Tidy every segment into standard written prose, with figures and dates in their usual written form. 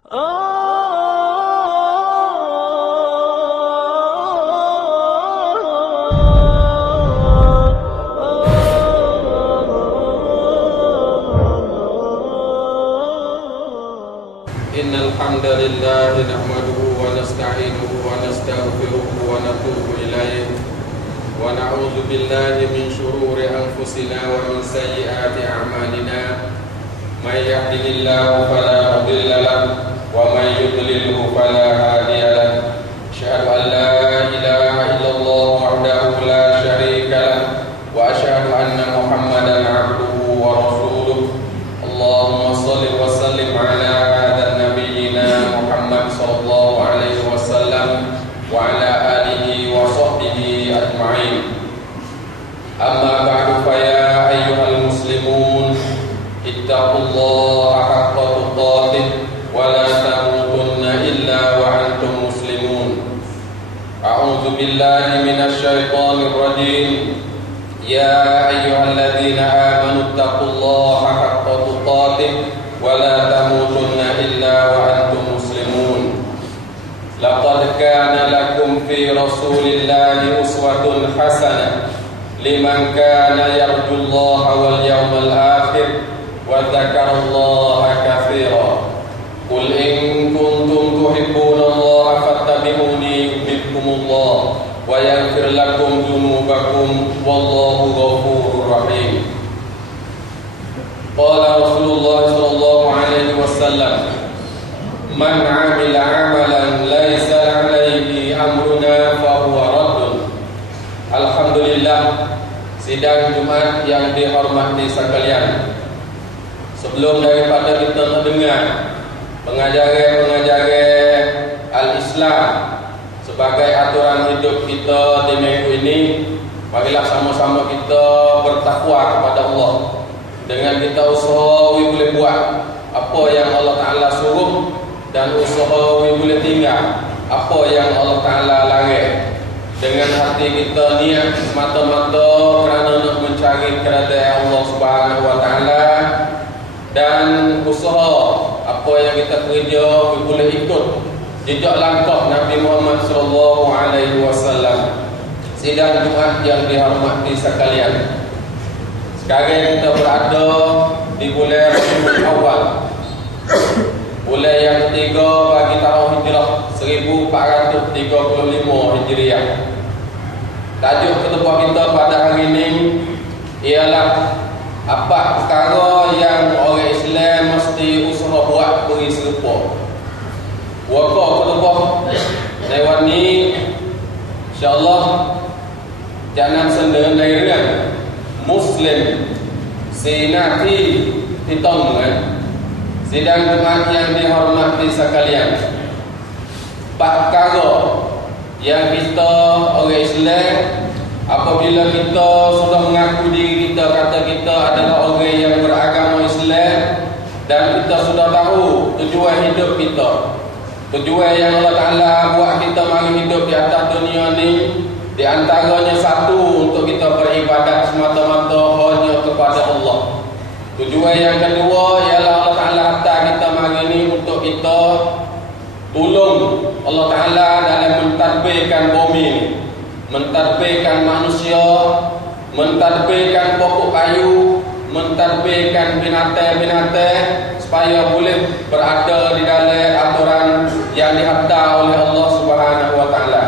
Innal hamdalillah nahmaduhu wa nasta'inuhu wa nastaghfiruhu wa natubu ilayh wa na'udzu billahi min shururi anfusina wa min sayyiati a'malina may yahdihillahu fala mudilla lahu wa may yudlilhu fala hadiya lahu asyhadu an la ilaha illallah wahdahu la syarika lahu wa asyhadu anna muhammadan 'abduhu wa rasuluh. Allahumma shalli wa sallim ala Muhammad sallallahu alaihi wasallam wa ala alihi wa sahbihi ajma'in. Amma ba'du, fa ya ayyuhal muslimun ittaqullaha haqqa tuqatih wa la tamutunna illa wa antum muslimun. A'udzu billahi minasy syaithanir rajim. Ya ayyuhalladzina amanu ittaqullaha haqqa tuqatih wa la tamutunna illa wa antum muslimun. Laqad kana lakum fi Rasulillahi uswatun hasanah liman kana yarjullaha wal yawmal akhir wa dzakarallaha katsira. Qul in kuntum tuhibbunallaha fattabi'uni yuhibbukumullah wa yaghfir lakum dzunubakum wallahu ghafurur rahim. Qala Rasulullah sallallahu alaihi wasallam, man 'amila 'amalan laisa 'alaihi amruna fa huwa raddun. Alhamdulillah, sidang Jumat yang dihormati sekalian. Sebelum daripada kita mendengar pengajaran al-Islam sebagai aturan hidup kita di minggu ini, marilah sama-sama kita bertakwa kepada Allah dengan kita usaha boleh buat apa yang Allah Ta'ala suruh dan usaha boleh tinggal apa yang Allah Ta'ala larang, dengan hati kita niat semata-mata kerana nak mencari keridaan Allah Subhanahu Wa Ta'ala, dan usaha apa yang kita kerja boleh ikut jejak langkah Nabi Muhammad sallallahu alaihi wasallam. Sidang Jumat yang dihormati sekalian, sekarang kita berada di bulan Rabiul Awal, bulan yang ketiga bagi tahun Hijrah 1435 Hijriah. Tajuk khutbah kita pada hari ini ialah apa perkara yang orang Islam mesti usaha buat beri serupa. Waqah khutbah lewat ni insya-Allah jangan sendirian Muslim sinati hitungan. Sidang Jumat yang dihormati sekalian, perkara yang kita orang Islam apabila kita sudah mengaku diri kita, kata kita adalah orang yang beragama Islam, dan kita sudah tahu tujuan hidup kita, tujuan yang Allah Ta'ala buat kita mari hidup di atas dunia ni, di antaranya satu, untuk kita beribadat semata-mata hanya kepada Allah. Tujuan yang kedua ialah Allah Ta'ala hantar kita mari ni untuk kita tolong Allah Ta'ala dalam mentadbirkan bumi ni, mentadbirkan manusia, mentadbirkan pokok kayu, mentadbirkan binatang-binatang supaya boleh berada di dalam aturan yang dihantar oleh Allah Subhanahu Wa Ta'ala.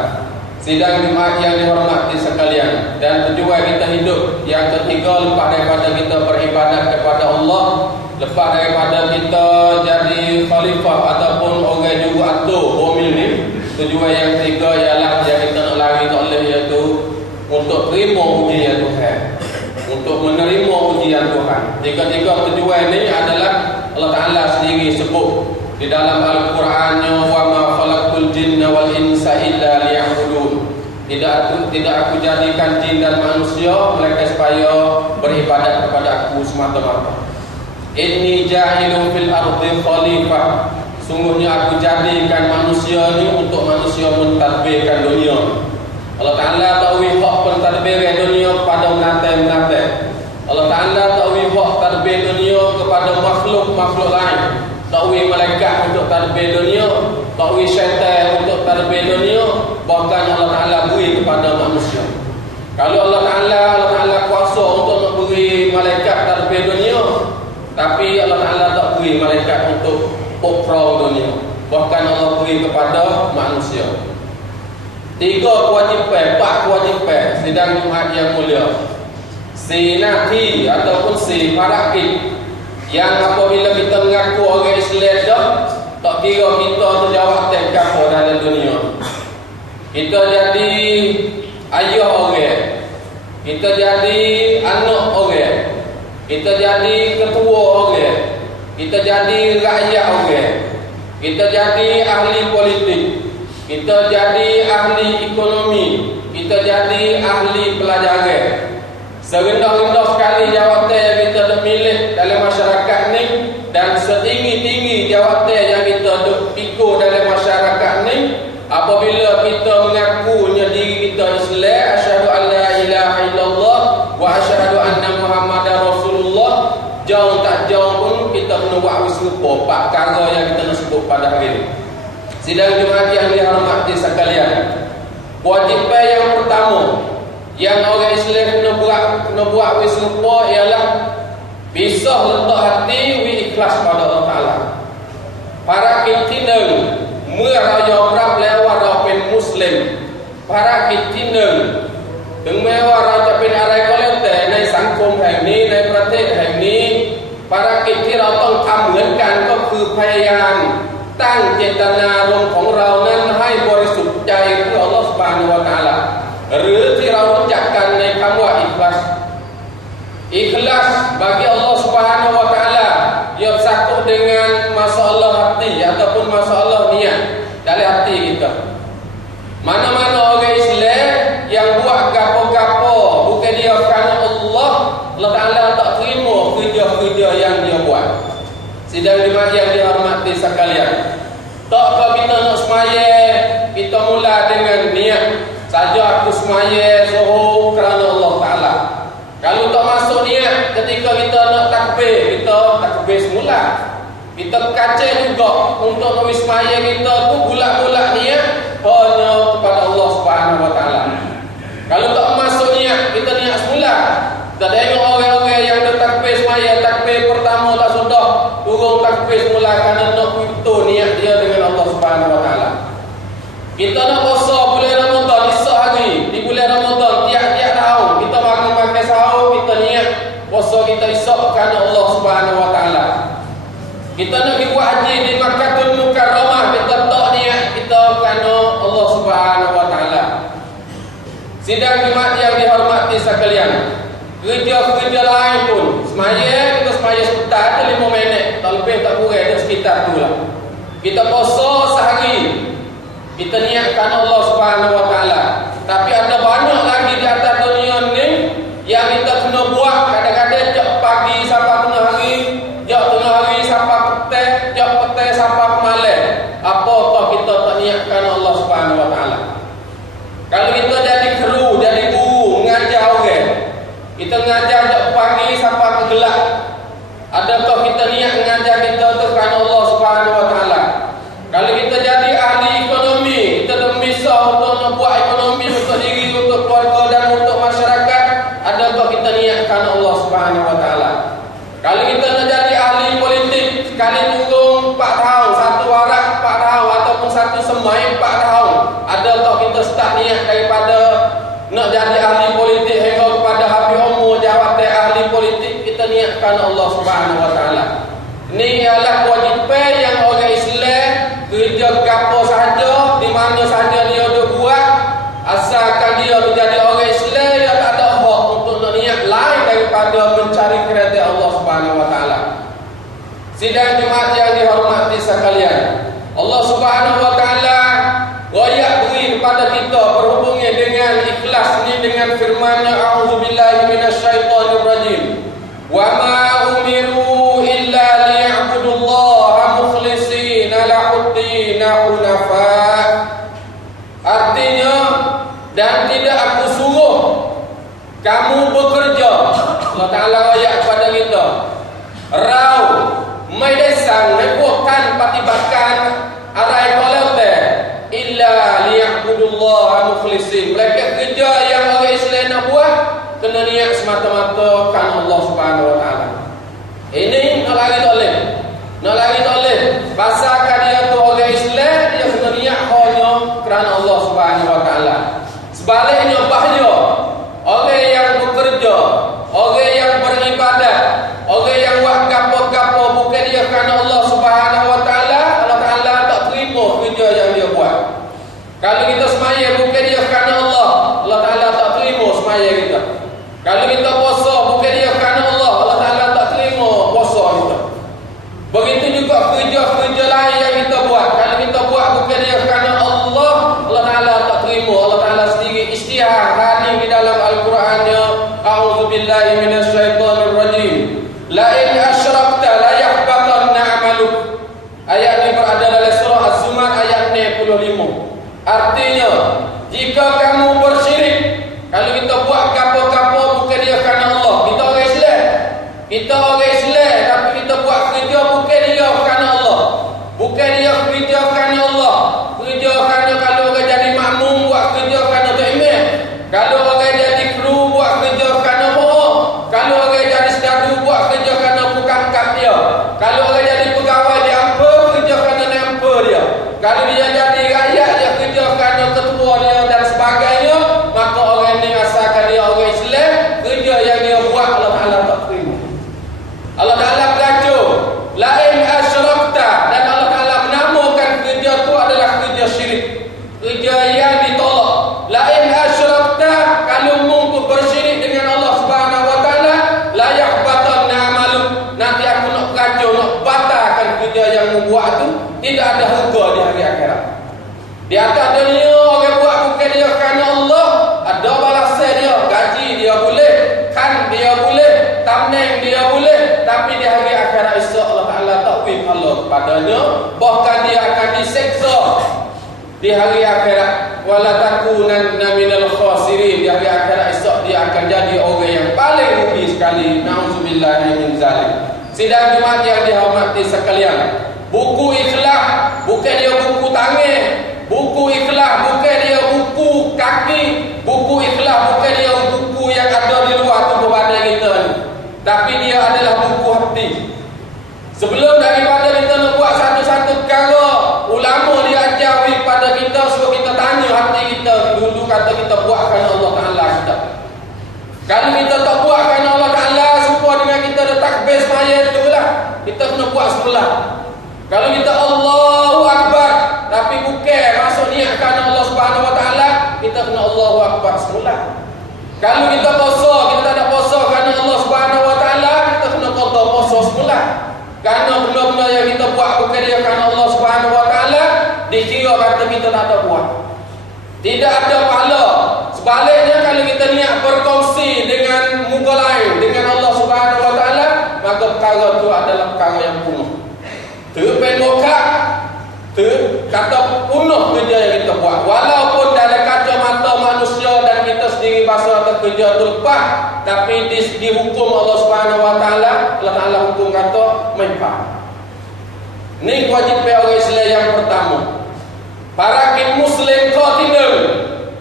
Sidang Jumat yang dihormati sekalian, dan tujuan kita hidup yang ketiga, lepas daripada kita beribadat kepada Allah, lepas daripada kita jadi khalifah ataupun orang juga atur bumi ni, tujuan yang ketiga ialah yang kita nak lari oleh, iaitu untuk terima ujian Tuhan, untuk menerima ujian Tuhan. Tiga-tiga tujuan ini adalah Allah Ta'ala sendiri sebut di dalam Al-Qurannya, wa ma khalaqtul jinna wal insa illa liya'budun. Tidak aku jadikan jin dan manusia melainkan supaya beribadat kepada aku semata-mata. Inni ja'ilun fil ardi khalifah. Sungguhnya aku jadikan manusia ni untuk manusia mentadbirkan dunia. Allah Ta'ala tahu hak pentadbiran dunia kepada menatang-menatang. Allah Ta'ala tahu hak tadbir dunia kepada makhluk-makhluk lain. takwi malaikat untuk tadbir dunia, takwi syaitan untuk tadbir dunia, bahkan Allah Ta'ala beri kepada manusia. Kalau Allah Ta'ala kuasa untuk memberi malaikat tadbir dunia, tapi Allah Ta'ala tak beri malaikat untuk ukhra dunia, bahkan Allah beri kepada manusia. 3 kewajipan, 4 kewajipan sidang Jumaat yang mulia. Sinati ataupun si parakit yang apabila kita mengaku orang Islam dah, tak kira kita tu jawab apa dalam dunia. Kita jadi ayah orang, kita jadi anak orang, kita jadi ketua orang, kita jadi rakyat orang, kita jadi ahli politik, kita jadi ahli ekonomi, kita jadi ahli pelajaran. Serendah-rendah sekali jawatan yang kita dah milih dalam masyarakat ni, dan setinggi-tinggi jawatan yang kita dah pikul dalam masyarakat ni, apabila kita mengakunya diri kita Islam, asyhadu an la ilaha illallah wa asyhadu anna Muhammadar Rasulullah, jauh tak jauh pun kita kena buat serupa 4 perkara yang kita nak sebut pada hari ini. Sidang Jumaat yang dihormati sekalian, kewajipan yang pertama yang orang Islam kena buat serupa ialah bisa letak hati ikhlas pada Allah Ta'ala. Para kita meraya berap lewat rapen Muslim, para kita dengan orang pen arai koleteในสังคมแห่งนี้ในประเทศแห่งนี้ภารกิจที่เราต้องทำเหมือนกันก็คือพยายามตั้งเจตนารมณ์ของเรานั้นให้บริสุทธิ์ใจเพื่ออัลเลาะห์ซุบฮานะฮูวะตะอาลา หรือที่เรารู้จักกันในคำว่าอิคลาส ikhlas bagi Allah Subhanahu wa taala ia satu dengan masalah hati ataupun masalah niat dalam hati kita. Mana-mana orang Islam yang buat gapo-gapo bukan dia kerana Allah Taala tak terima kerja-kerja yang dia buat. Sidang Jumaat yang dihormati sekalian, tak kita nak sembahyang kita mula dengan niat saja aku sembahyang zuhur kerana Allah Taala. Kalau tak masuk niat ketika kita nak takbir, kita takbir semula. Kita kaca juga untuk nulis sembahyang kita tu bulat-bulat niat hanya kepada Allah Subhanahu wa taala. Kalau tak masuk niat, kita niat semula. Kita tengok orang-orang yang ada takbir sembahyang, takbir pertama tak sudah, turun takbir semula kerana nak betul niat dia dengan Allah Subhanahu wa taala. Kita nak puasa bulan Ramadan esok hari, di bulan Ramadan tiap-tiap tahun kita bangun makan sahur, kita niat puasa kita esok kerana Allah Subhanahu wa taala. Kita nak pergi buat haji di Makkahul Mukarramah, kita tak niat kita kerana Allah Subhanahu wa taala. Sidang Jumaat yang dihormati sekalian, kerja-kerja lain pun semaya kita semaya sebentar ada 5 minit, tak lebih tak kurang ada sekitar tu lah. Kita puasa sehari, kita niat kerana Allah Subhanahu wa taala. Tapi ada banyak lagi di atas dunia ni yang kita kena buat. Kadang-kadang jam pagi sampai tengah hari, jam tengah hari sampai petang, jam petang sampai malam. Apakah kita tak niat kerana Allah Subhanahu wa taala? Kalau kita jadi kru, jadi guru, mengajar orang, kita mengajar jam pagi sampai ke gelap, adakah kita niat mengajar kita tu kerana Allah Subhanahu wa taala? Kalau kita jadi ahli ekonomi, kita dah bisa untuk nak buat ekonomi untuk diri, untuk keluarga dan untuk masyarakat, adakah kita niat kerana Allah Subhanahu wa taala? Kalau kita nak jadi ahli politik, sekali turun 4 tahun, satu warak 4 tahun ataupun satu semai 4 tahun, adakah kita start niat daripada nak jadi ahli politik hingga kepada habis umur jawatan ahli politik, kita niat kerana Allah Subhanahu wa taala? Ini ialah kewajipan yang orang Islam kerja gapo sahaja, di mana sahaja dia duk buat, asalkan dia menjadi orang Islam, dia tak ada hak untuk nak niat lain daripada mencari kerajaan Allah Subhanahu wa taala. Sidang Jumaat yang dihormati sekalian, Allah Subhanahu wa taala royak beri kepada kita berhubungnya dengan ikhlas ni dengan firman-Nya, a'udzubillahi minasyaitonirrajim. Wa ma umiru illa liya'budullaha mukhlishina lahud-din hunafa. Artinya, dan tidak aku suruh kamu bekerja, Allah Ta'ala royak kepada kita, rau mai desang mai bukan patibatkan arai kolate illa liya'budullaha mukhlishin. Mereka kerja yang orang Islam nak buat kena niat semata-mata kan Allah Subhanahu wa taala. Ini nak lagi tak boleh. Nak lagi tak boleh. Pasalkan dia tu orang Islam, dia kena niat hanya kerana Allah Subhanahu wa taala. Sebaliknya bahaya orang yang bekerja, orang yang beribadat, orang yang buat gapo-gapo bukan dia kerana Allah Subhanahu wa taala, Allah Taala tak terima kerja yang dia buat. Kalau kita semaya bukan dia kerana Allah, Allah Taala tak terima semaya kita. Kalau kita puasa bukan dia kerana Allah, Allah Taala tak terima puasa kita. Begitu juga kerja-kerja lain yang kita buat. Kalau kita buat bukan dia kerana Allah, Allah Taala tak terima. Allah Taala sendiri isytihar di dalam Al-Qurannya, a'udzubillahi minasyaitonir rajim. La in asyrakta la yahbatanna 'amaluk. Ayat ini berada dalam surah Az-Zumar ayat 65. Artinya, jika kamu bersyirik, kalau kita buat gapo-gapo bukan dia kerana Allah, kita orang Islam. Kita orang Islam tapi kita buat kerja bukan dia kerana Allah. Bukan dia kerja kerana Allah. Kerja kerana kalau orang jadi makmum buat kerja kerana Tok Imam. Kalau orang jadi kru buat kerja kerana bohong. Kalau orang jadi sedadu buat kerja kerana pukangkap dia. Kalau orang jadi pegawai dia apa kerja kerana nampa dia. Kalau dia jadi rakyat dia kerja kerana ketua dia dan sebagainya, maka orang ni asalkan dia orang Islam, kerja yang dia buat Allah Taala tak terima. Allah Taala beracun, la in asyrakta, dan Allah Taala menamakan kerja tu adalah kerja syirik, kerja yang ditolak. La in asyrakta, kalau mungkin bersyirik dengan Allah Subhanahu wa taala, la yahbatanna 'amaluk, nanti aku nak beracun, nak batalkan kerja yang membuat tu, tidak ada harga di hari akhirat. Di atas dunia orang buat bukan dia kerana Allah, ada balasan dia, gaji dia boleh, kan dia boleh, tamneng dia boleh, tapi di hari akhirat esok Allah Taala tak beri pahala kepadanya, bahkan dia akan diseksa di hari akhirat. Wala takunanna minal khasirin, di hari akhirat esok dia akan jadi orang yang paling rugi sekali. Nauzubillahi min zalik. Sidang Jumaat yang dihormati sekalian, buku ikhlas bukan dia buku tangan. Buku ikhlas bukan dia buku kaki. Buku ikhlas bukan dia buku yang ada di luar tubuh badan kita ni, tapi dia adalah buku hati. Sebelum daripada kita nak buat satu-satu perkara, ulama dia ajar pada kita supaya kita tanya hati kita dulu, kata kita buat kerana Allah Taala kita. Kalau kita tak buat kerana Allah Taala, supaya dengan kita ada takbir semaya tu lah, kita kena buat semula. Kalau kita Allahu Akbar tapi bukan masuk niat kerana Allah Subhanahu wa taala, kita kena Allahu Akbar semula. Kalau kita puasa, kita tak ada puasa kerana Allah Subhanahu wa taala, kita kena qada puasa semula. Kerana benda-benda yang kita buat bukan dia kerana Allah Subhanahu wa taala, dikira kata kita tak ada buat, tidak ada pahala. Sebaliknya kalau kita niat berkongsi dengan muka lain, dengan Allah Subhanahu wa taala, maka perkara itu adalah perkara yang punah. Terpengokat, kata punah kerja yang kita buat. Walaupun dalam kacamata manusia dan kita sendiri bahasa kata kerja itu lepas, tapi dihukum Allah Subhanahu wa taala, Allah Taala hukum kata manfaat. Ini kewajipan orang Islam yang pertama. Para kim muslim qatilun.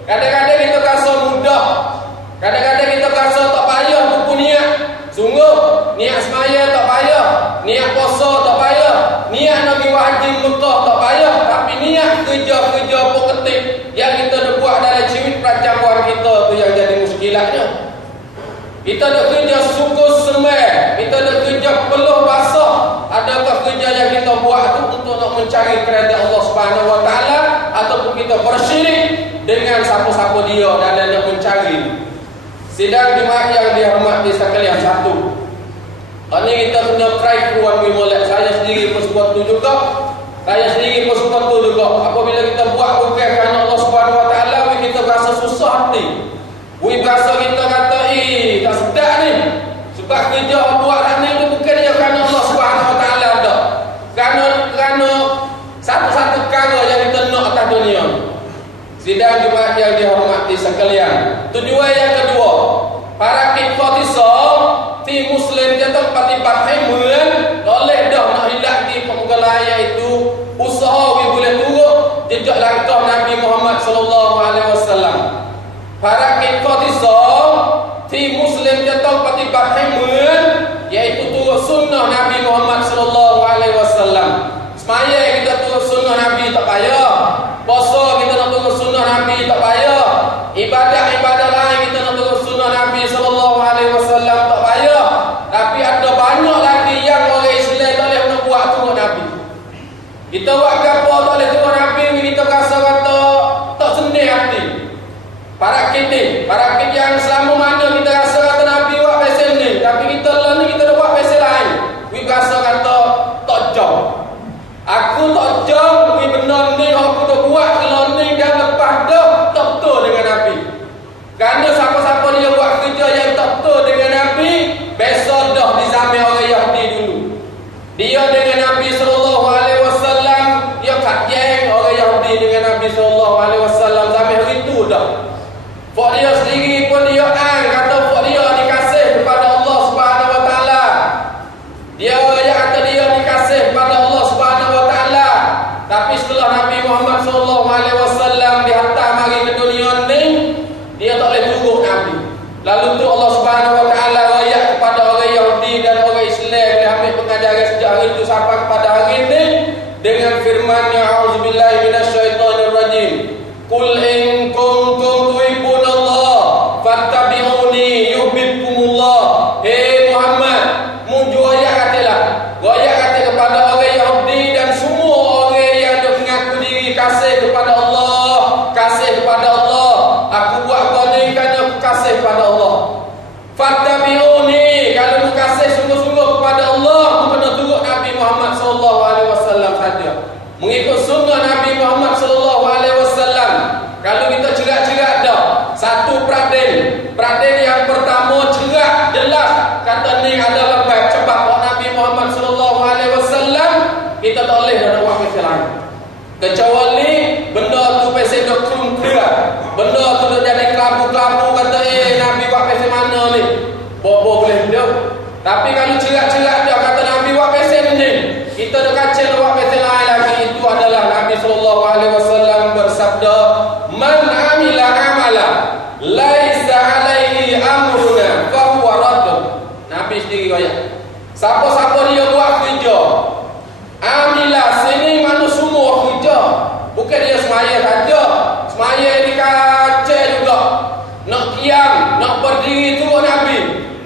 Kadang-kadang kita rasa mudah, kadang-kadang kita rasa tak payah buku niat. Sungguh niat semaya tak payah, niat puasa tak payah, niat nak pergi haji Mekah tak payah, tapi niat kerja-kerja pokok yang kita nak buat dalam jiwit percabuan kita tu yang jadi muskilatnya. Kita nak kerja suku semai, kita nak kerja peluh basah. Adakah kerja yang kita buat tu untuk nak mencari kerajaan Allah Subhanahu wa taala, ataupun kita bersyirik dengan siapa-siapa dia dan nak mencari? Sidang Jumaat yang dihormati sekalian, satu, ini kita kena try keluar molek. Saya sendiri pun suka tu juga. Saya sendiri pun suka tu juga. Apabila kita buat bukan kerana Allah Subhanahu wa taala, kita rasa susah hati. Berasa kita kata, tak sedap ni. Sebab kerja buat ni tu bukan dia kerana Allah Subhanahu wa taala dah. Kerana satu-satu perkara yang kita nak atas dunia. Sidang Jumaat yang dihormati sekalian, tujuan yang kedua, para kifat Islam ti muslim dia tempat-tempat haimun oleh dah nak ภารกิจข้อที่สองที่มุสลิมจะต้องปฏิบัติให้เหมือน yaitu turut sunnah Nabi Muhammad sallallahu alaihi wasallam. Semaya kita turut sunnah Nabi tak payah. Puasa kita nak turut sunnah Nabi tak payah. Ibadah-ibadah lain kita nak turut sunnah Nabi sallallahu alaihi wasallam tak payah. Tapi ada banyak lagi yang orang Islam tak boleh nak buat turut Nabi. Kita buat apa tak boleh turut Nabi, kita rasa kata tak senang hati. Parakit yang selama mana kita rasa kata Nabi buat pasal ni, tapi kita lah ni kita dah buat pasal lain. We rasa kata tak jauh. Aku tak jauh, we benar ni aku dah buat kalau ni dan lepas dah tak betul dengan Nabi. Kerana siapa-siapa dia buat kerja yang tak betul dengan Nabi, besok dah di zaman orang Yahudi dulu. Dia dengan Nabi sallallahu alaihi wasallam, dia kajian orang Yahudi dengan Nabi sallallahu alaihi wasallam zaman hari itu dah. Fak dia sendiri pun dia kata fak dia dikasih kepada Allah Subhanahu wa taala. Dia kata dia dikasih kepada Allah Subhanahu wa taala. Tapi setelah Nabi Muhammad sallallahu alaihi wasallam dihantar mari ke dunia ni, dia tak boleh turut Nabi. Lalu tu Allah Subhanahu wa taala royak kepada orang Yahudi dan orang Islam dia ambil pengajaran sejak hari itu sampai kepada hari ini dengan firman-Nya, a'udzubillahi minasyaitonirrajim. Qul in kuntum tuhibbunallah fattabi'uni yuhibbukumullah. Hey Muhammad, mu royak katalah. Royak kata kepada orang Yahudi dan semua orang yang mengaku diri kasih kepada Allah, kasih kepada Allah. Aku buat kau ni kerana aku kasih kepada Allah. Fattabi'uni, kalau mu kasih sungguh-sungguh kepada Allah, mu kena turut Nabi Muhammad sallallahu alaihi wasallam saja. Mengikut sunnah Nabi Muhammad sallallahu alaihi wasallam. Kalau kita cerak-cerak dah, satu peraden yang pertama cerak jelas kata ni adalah baca Nabi Muhammad sallallahu alaihi wasallam, kita tak boleh nak buat pasal lain. Kecuali benda tu pasal dak keluar. Benda tu dah jadi kelabu-kelabu kata Nabi buat pasal mana ni? Boleh dia. Tapi kalau cerak-cerak dia kata Nabi buat pasal ni, kita dah kacau buat pasal lain lagi. Itu adalah Nabi sallallahu alaihi wasallam bersabda, "Man amila amala laisa alaihi amruna fa huwa radd." Nabi sendiri royak. Siapa-siapa dia buat kerja, amila sini mana semua kerja. Bukan dia semaya saja. Semaya ni kacau juga. Nak qiyam, nak berdiri turut Nabi,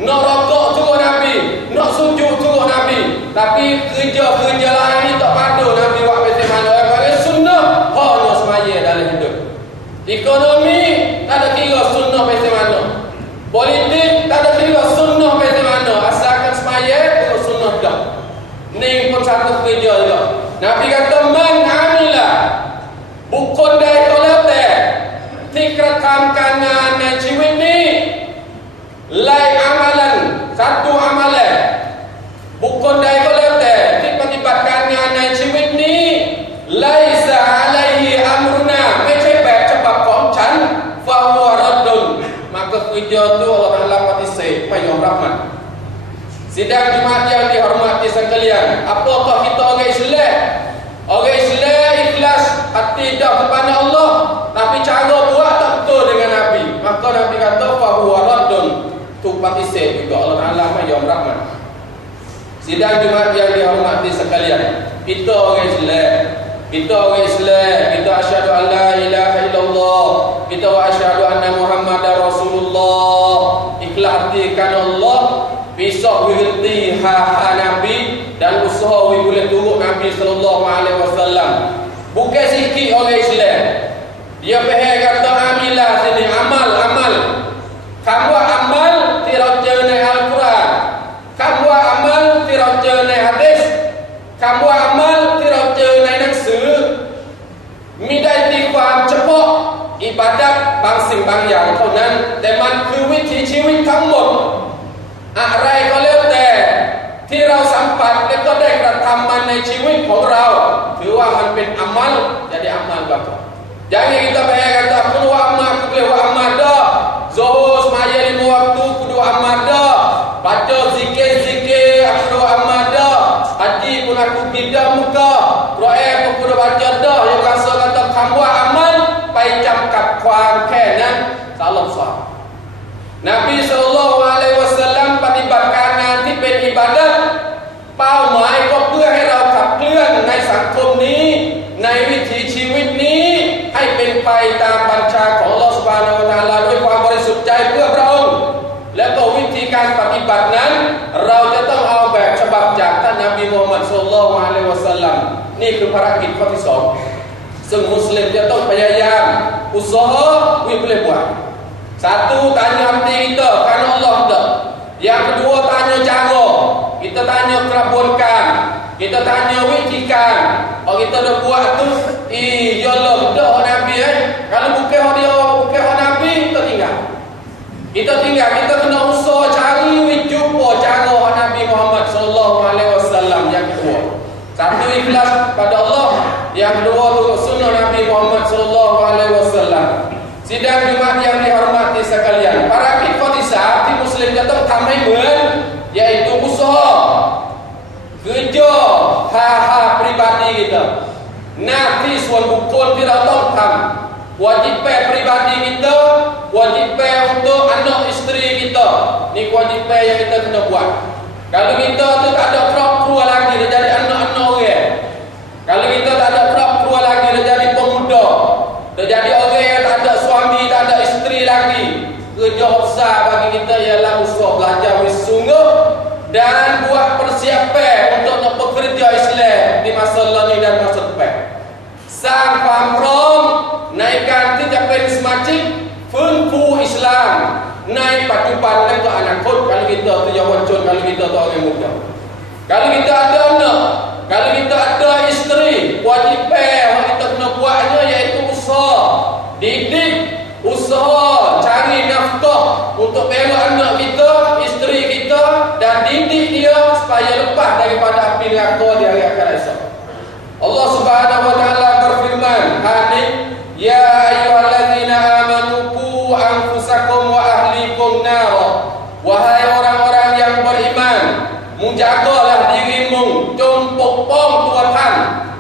nak rokok turut Nabi, nak sujud turut Nabi. Tapi kerja-kerja lain ni tak padu Nabi buat pasal mana. Bagi sunnah hanya semaya dalam hidup. Ekonomi tak ada kira sunnah pasal mana. Politik tak ada kira sunnah pasal mana. Asalkan semaya turut sunnah dah. Ni pun satu kerja juga. Nabi kata man amila bukan dari kolate tikratkanในชีวิตนี้ไล่amalan satu amalan bukan dari kolateที่ปฏิบัติการงานในชีวิตนี้ไล่ซะอะลัยฮิอัมรุนาไม่ใช่แบบฉบับของฉันฟะฮุวะรัดดุน maka kerja tu Allah Taala pastiไม่ยอมรับมัน Sidang Jumaat yang dihormati sekalian, apakah kita orang Islam? Orang Islam ikhlas hati dah kepada Allah, tapi cara buat tak betul dengan Nabi. Maka Nabi kata fa huwa raddun, tu pasti juga Allah Taala mayom rahmat. Sidang Jumaat yang dihormati sekalian, kita orang Islam, kita asyhadu an la ilaha illallah, kita wa asyhadu anna Muhammadar Rasulullah. Ikhlas hati kerana Allah, pisah berhenti Nabi dan usaha boleh turut Nabi sallallahu alaihi wasallam. Bukan sikit orang Islam. Dia faham kata amilah sini amal. Kamu amal tiraja ni Al-Quran. Kamu amal tiraja ni hadis. Kamu amal tiraja ni หนังสือ มีได้ตีความเฉพาะอิบาดะห์บางสิ่งบางอย่างเท่านั้นแต่มันคือวิถีชีวิตทั้งหมด อะไรก็แล้วแต่ที่เราสัมผัสและก็ได้กระทำมันในชีวิตของเราถือว่ามันเป็นอามัล jadi amal bapak. Jangan kita bayangkan kudu amal kudu amal dah. Zuhur semaya 5 waktu kudu amal dah. Baca zikir kudu amal dah. Haji pun aku tidak muka. Quran pun kudu baca dah. Yang rasa kata kamu amal ไปจำกัดความแค่นั้นสำหรับ Nabi SAW ปฏิบัติการงานที่เป็นอิบาดะห์เป้าหมายก็เพื่อให้เราขับเคลื่อนในสังคมนี้ในวิถีชีวิตนี้ให้เป็นไปตามบัญชาของอัลเลาะห์ซุบฮานะฮูวะตะอาลาด้วยความบริสุทธิ์ใจเพื่อพระองค์และก็วิธีการปฏิบัตินั้นเราจะต้องเอาแบบฉบับจากท่านนบีมุฮัมมัดศ็อลลัลลอฮุอะลัยฮิวะซัลลัมนี่คือภารกิจข้อที่ 2ซึ่งมุสลิมจะต้องพยายามusaha boleh buat. Satu, tanya hati kita kerana Allah tak. Yang kedua, tanya cara. Kita tanya kerabunkan. Kita tanya witikan. Kalau kita dah buat tu, yalah dah orang Nabi Kalau bukan orang Nabi, kita tinggal. Kita kena usaha cari jumpa cara orang Nabi Muhammad sallallahu alaihi wasallam yang kedua. Satu, ikhlas pada Allah. Yang kedua tu sunnah Nabi Muhammad sallallahu alaihi wasallam. Sidang Jumat yang dihormati sekalian, para kifatisah di muslimจะต้องทำให้เหมือน yaitu usaha kerja hal-hal pribadi kita. Nanti ส่วนบุคคลที่เราต้องทำ kewajipan pribadi kita, kewajipan untuk anak isteri kita. Ni kewajipan yang kita kena buat. Kalau kita tu tak ada keluarga lagi, dah jadi anak-anak orang. Kalau kita tak ada keluarga lagi, dah jadi pemuda. Dah jadi orang yang tak ada suami, tak ada isteri lagi. Kerja besar bagi kita ialah usaha belajar sungguh dan buat persiapan untuk nak bekerja Islam di masa lalu dan masa depan. Sang faham rom naikkan tindakan semacam funfu Islam naik padupan dan ke anak-anak. Kalau kita tu yang wancun, kalau kita tu orang muda. Kalau kita ada anak, kalau kita ada isteri, kewajipan yang kita kena buatnya iaitu usaha didik, usaha cari nafkah untuk bela anak kita, isteri kita dan didik dia supaya lepas daripada api neraka di hari akhir esok. Allah Subhanahu wa taala berfirman, ya ayyuhallazina amanu qu anfusakum wa ahlikum nar. Wahai orang-orang yang beriman, menjagalah dirimu, jemput pom Tuhan,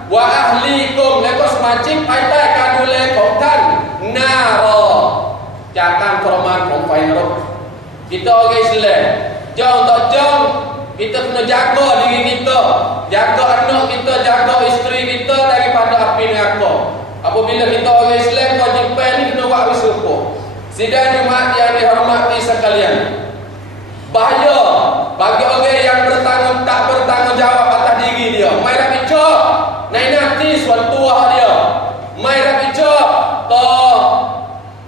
wa ahlikum, lekos semacam hai-tai kaduleของท่าน nara,จากการทรมานของไฟนรก. Kita orang Islam, jauh tak jauh, kita kena jaga diri kita, jaga anak kita, jaga isteri kita daripada api neraka. Apabila kita orang Islam, kewajipan ni kena buat bersyukur. Sidang Jumat yang dihormati sekalian, bahaya bagi orang yang tak bertanggung jawab atas diri dia. Mai dah picak, naik nanti suatu dia. Mai dah picak,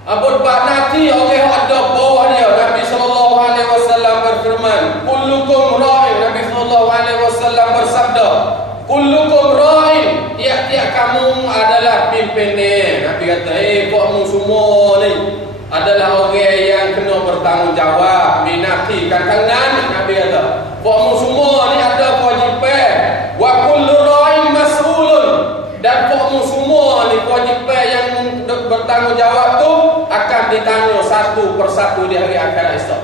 abud bak nanti orang ada bawah dia. Nabi sallallahu alaihi wasallam berfirman, kullukum ra'in. Nabi sallallahu alaihi wasallam bersabda, kullukum ra'in. Tiap-tiap kamu adalah pimpin. Nabi kata, kamu semua ni adalah orang yang kena bertanggung jawab. Binati kantangan, Nabi kata, kamu semua ni ada kewajipan. Wa kullu ra'in mas'ulun. Dan kamu semua ni kewajipan yang bertanggung jawab tu akan ditanya satu persatu di hari akhir esok.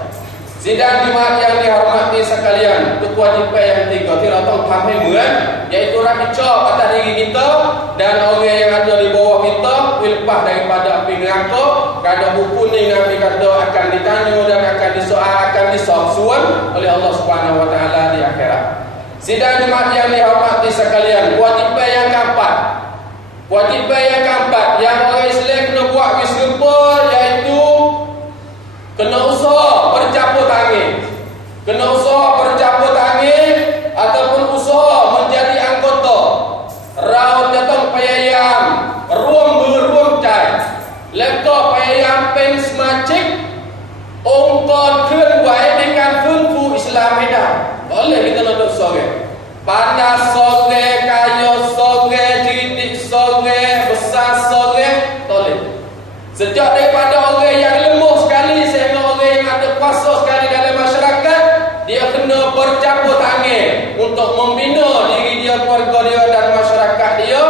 Sidang Jumat yang dihormati sekalian, itu kewajipan yang ketiga kita tahu kami hemuan, iaitu rakicah atas diri kita dan orang yang ada di bawah kita lepas daripada api neraka. Kada buku ni Nabi kata akan ditanya dan akan disaksuan oleh Allah Subhanahu wa taala di akhirat. Sidang Jumat yang dihormati sekalian, kewajipan yang keempat. Kewajipan yang keempat yang orang Islam kena buat serupa, iaitu kena usaha bercampur tangan. Kena usaha bercampur tangan ataupun usaha menjadi anggota. Raut datang payayamร่วมใจแล้วก็พยายามเป็นสมาชิกองค์กรเคลื่อนไหวในการฟื้นฟูอิสลามให้ได้ Oleh kita nak sore. Pada sore, kayu sore, titik sore, besar sore, toleh. Sejak daripada orang yang lemah sekali sehingga orang yang ada kuasa sekali dalam masyarakat, dia kena bercampur tangan untuk membina diri dia, keluarga dia dan masyarakat dia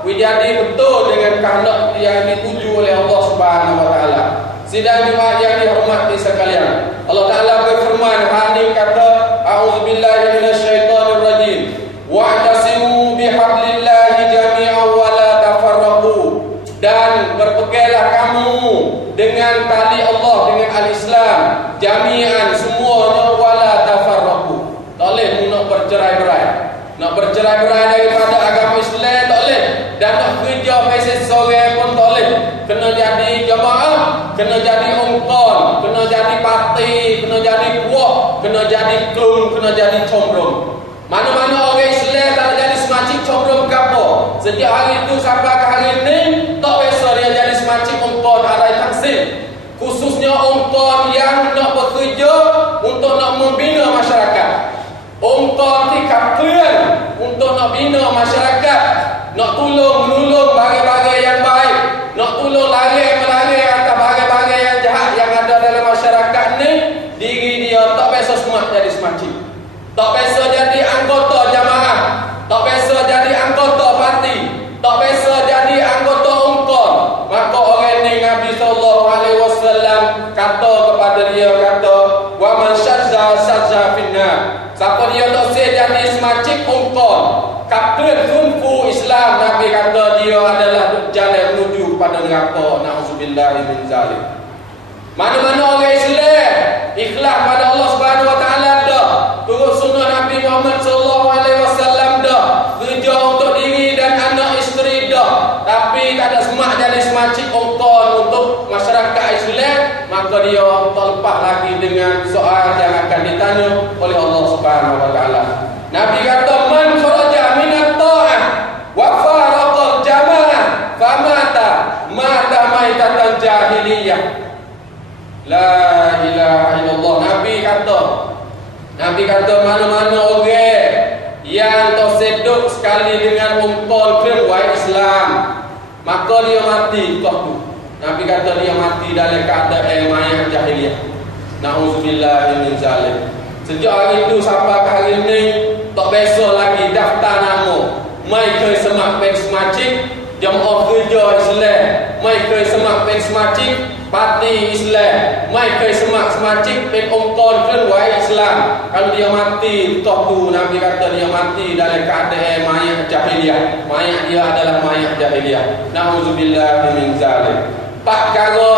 menjadi betul dengan kehendak yang dituju oleh Allah Subhanahu wa taala. Sidang Jumat yang dihormati sekalian, Allah Taala berfirman, hani kata, a'udzubillahi minasyaitonir rajim. Wa'tasimu bihablillahi jami'an wa la tafarraqu. Dan berpeganglah kamu dengan tali Allah, dengan al-Islam, bercerai-berai daripada agama Islam tak boleh. Dan nak kerja pasal seorang pun tak boleh. Kena jadi jemaah, kena jadi ongkon, kena jadi parti, kena jadi puak, kena jadi klub, kena jadi combrong. Mana-mana orang Islam tak jadi semacam combrong kapo. Setiap hari itu sampai ke hari ini tak biasa dia jadi semacam ongkon arai taksim. Khususnya ongkon yang nak bekerja untuk nak membina masyarakat. Ongkon tikap kalian untuk nak bina masyarakat, nak tolong-menolong bagai-bagai yang baik, nak tolong lari-melari atas bagai-bagai yang jahat yang ada dalam masyarakat ni. Diri dia tak biasa semak jadi semacam, tak biasa jadi anggota jamaah, tak biasa jadi anggota parti, tak biasa jadi anggota ongkon. Maka orang ni Nabi SAW kata kepada dia, kata wa man syazza finnar. Siapa dia tak jadi semacam ongkon, kapten kungfu Islam, Nabi kata dia adalah jalan menuju kepada neraka. Na'udzubillah min zalik. Mana-mana orang Islam ikhlas pada Allah Subhanahu Wa Taala dah, turut sunnah Nabi Muhammad sallallahu alaihi wasallam dah, kerja untuk diri dan anak isteri dah, tapi tak ada semak jadi semacam ongkon untuk masyarakat Islam, maka dia tak lepas lagi dengan soal yang akan ditanya oleh Allah Subhanahu Wa Taala. Nabi kata man kharaja minat ta'ah wa faraqal jamaah famata mata maitatan jahiliyah. La ilaha illallah. Nabi kata mana-mana orang yang terseduk sekali dengan ongkon keluar Islam, maka dia mati tu. Nabi kata dia mati dalam keadaan mayat jahiliyah. Na'udzubillah min zalik. Sejak hari itu sampai ke hari ini tak biasa lagi daftar nama. Mai ke semak pen semacam jemaah kerja Islam, mai ke semak pen semacam parti Islam, mai ke semak semacam pen ongkon keluar Islam. Kalau dia mati tu, Nabi kata dia mati dalam keadaan mayat jahiliyah. Mayat dia adalah mayat jahiliyah. Na'udzubillah min zalik. 4 perkara,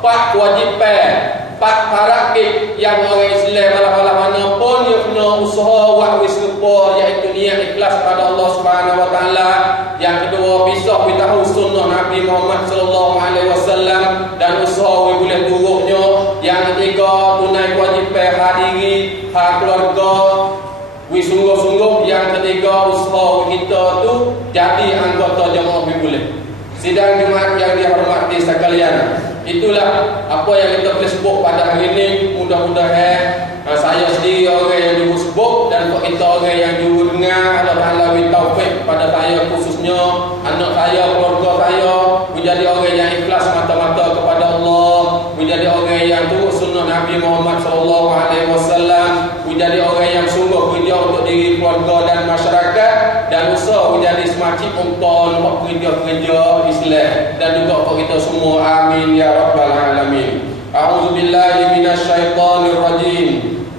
4 kewajipan, 4 parakit yang orang Islam malah mana pun dia kena usaha buat serupa, iaitu niat ikhlas pada Allah Subhanahu Wa Taala. Yang kedua, bisa beritahu sunnah Nabi Muhammad sallallahu alaihi wasallam dan usaha boleh turutnya. Yang ketiga, tunai kewajipan hak diri, hak keluarga, sungguh-sungguh. Yang ketiga, usaha kita tu jadi anggota jemaah boleh. Sidang Jumaat yang dihormati sekalian, itulah apa yang kita boleh sebut pada hari ini. Mudah-mudahan saya sendiri orang yang juga sebut dan untuk kita orang yang juga dengar, Allah Ta'ala beri taufik pada saya, khususnya anak saya, keluarga saya, menjadi orang yang ikhlas mata-mata kepada Allah, menjadi orang yang turut sunnah Nabi Muhammad SAW, menjadi orang yang sungguh kerja untuk diri, keluarga dan masyarakat, dan usaha menjadi semacam ongkon untuk kerja-kerja Islam dan juga untuk kita semua. Amin ya rabbal alamin. A'udzubillahi minasyaitonir rajim.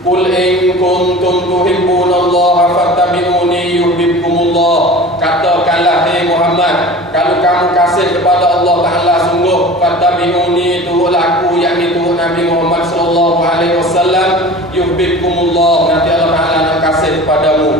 Qul in kuntum tuhibbunallaha fattabi'uni yuhibbukumullah. Katakanlah hai Muhammad, kalau kamu kasih kepada Allah Taala sungguh, fattabi'uni, turutlah aku, yakni turut Nabi Muhammad sallallahu alaihi wasallam, yuhibbukumullah, nanti Allah Taala nak kasih kepadamu.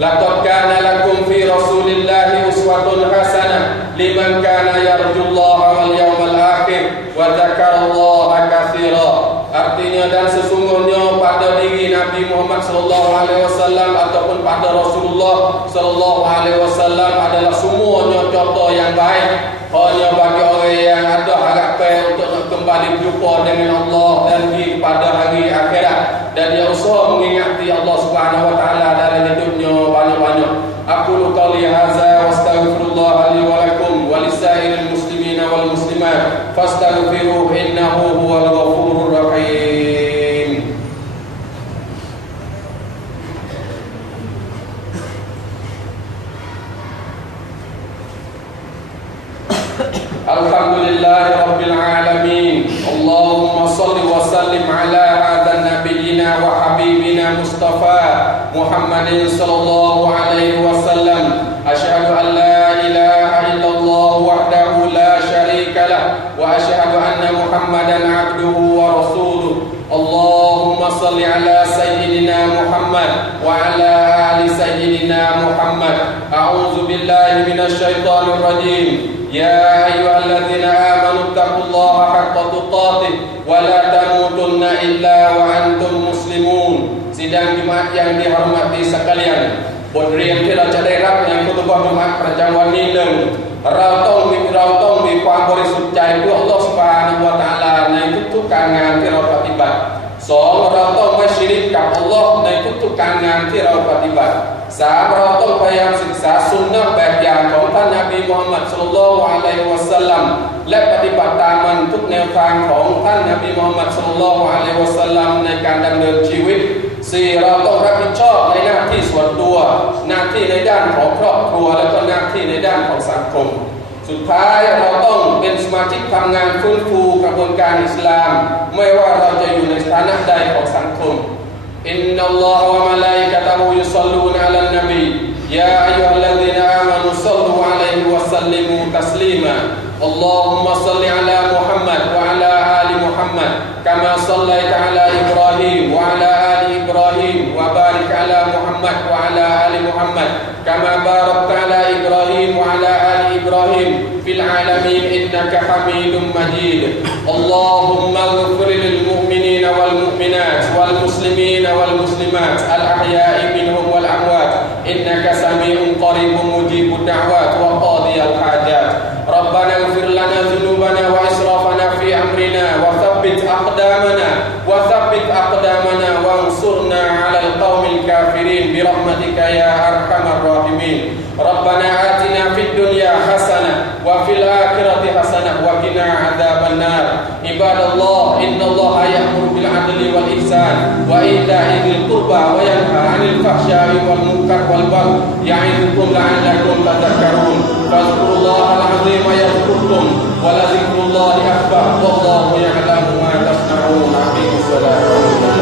Laqad kana lakum fi Rasulillahi uswatun hasanah liman kana yarjullaha wal yawmal akhir wa dzakarallaha katsira. Artinya, dan sesungguhnya pada diri Nabi Muhammad sallallahu alaihi wasallam ataupun pada Rasulullah sallallahu alaihi wasallam adalah semuanya contoh yang baik, hanya bagi orang yang ada harapan untuk nak kembali berjumpa dengan Allah dan di pada hari akhirat, dan dia usaha mengingati Allah Subhanahu Wa Taala dalam hidupnya banyak-banyak. Aqulu qawli hadza wa astaghfirullah li wa lakum wa lisairil muslimina wal muslimat fastaghfiruhu innahu huwal ghafurur rahim. Alhamdulillahi rabbil alamin. Allahumma salli wa sallim ala hadha nabiyyina wa habibina Mustafa Muhammadin sallallahu alaihi wasallam. Asyhadu an la ilaha illallah wahdahu la syarika lah wa asyhadu anna Muhammadan abduhu wa rasuluh. Allahumma salli ala sayyidina Muhammad wa ala ali sayyidina Muhammad. A'udzu billahi minasy syaithanir rajim. Ya ayyuhalladzina amanu taqullaha haqqa tuqatih wa la tamutunna illa wa antum muslimun. Sidang Jumat yang dihormati sekalian,บทเรียนที่เราจะได้รับในคุตบะห์จุมอะห์ประจำวันนี้หนึ่งเราต้องมีความบริสุทธิ์ใจเพื่ออัลเลาะห์ซุบฮานะฮูวะตะอาลาในทุกๆการงานที่เราปฏิบัติสองเราต้องไม่ชิริกกับอัลเลาะห์ในทุกๆการงานที่เราปฏิบัติสามเราต้องพยายามศึกษาสุนนะห์แบบอย่างของท่านนบีมุฮัมมัดศ็อลลัลลอฮุอะลัยฮิวะซัลลัมและปฏิบัติตามมันทุกแนวทางของท่านนบีมุฮัมมัดศ็อลลัลลอฮุอะลัยฮิวะซัลลัมในการดำเนินชีวิตสี่เราต้องรับผิดชอบในหน้าที่ส่วนตัวหน้าที่ในด้านของครอบครัวและก็หน้าที่ในด้านของสังคมสุดท้ายเราต้องเป็นสมาชิกทำงานฟื้นฟูกระบวนการอิสลามไม่ว่าเราจะอยู่ในสถานะใดของสังคมอินนัลลอฮฺวะมะลาอิกะตุฮุยุศ็อลลูนอะลันนบียาอัยยูฮัลลซีนาอามานุศ็อลลูอะลัยฮิวะซัลลิมูตัสลีมาอัลลอฮุมมะศ็อลลิอะลามุฮัมมัดวะอะลาอาลิมุฮัมมัดกะมาศ็อลลัยตะอะลาอิบรอฮีมวะอะลาอาลิอิบรอฮีมวะบาริกอะลามุฮัมมัดวะอะลาอาลิมุฮัมมัดกะมาบารักตะอะลาอิบรอฮีมวะอะลาอาลิอิบรอฮีมฟิลอาลามีนอินนะกะฮะมีดุมมะญีดอัลลอฮุมมะฆฟิรลิลมุอ์มินีนวัลมุอ์มินาตวัลมุสลิมีนวัลมุสลิมาตอัลอะฮยาอิมินฮุมวัลอัมวาตอินนะกะซะมีอุนกอรีบุมุจีบุดดะอ์วาตวะกอฎิยัลฮาญาตربنا اغفر لنا ذنوبنا وإسرافنا في أمرنا وثبت أقدامنا وانصرنا على القوم الكافرين برحمتك يا أرحم الراحمين ربنا آتنا في الدنيا حسنة وفي الآخرة حسنة وقنا عذاب النار عباد الله إن الله يأمر بالعدل والإحسان وإيتاء ذي القربى وينهى عن الفحشاء والمنكر والبغي يعظكم لعلكم تذكرون فاذكروا الله العظيم يذكركم ولذكر الله أكبر والله يعلم ما تصنعون أقيموا الصلاة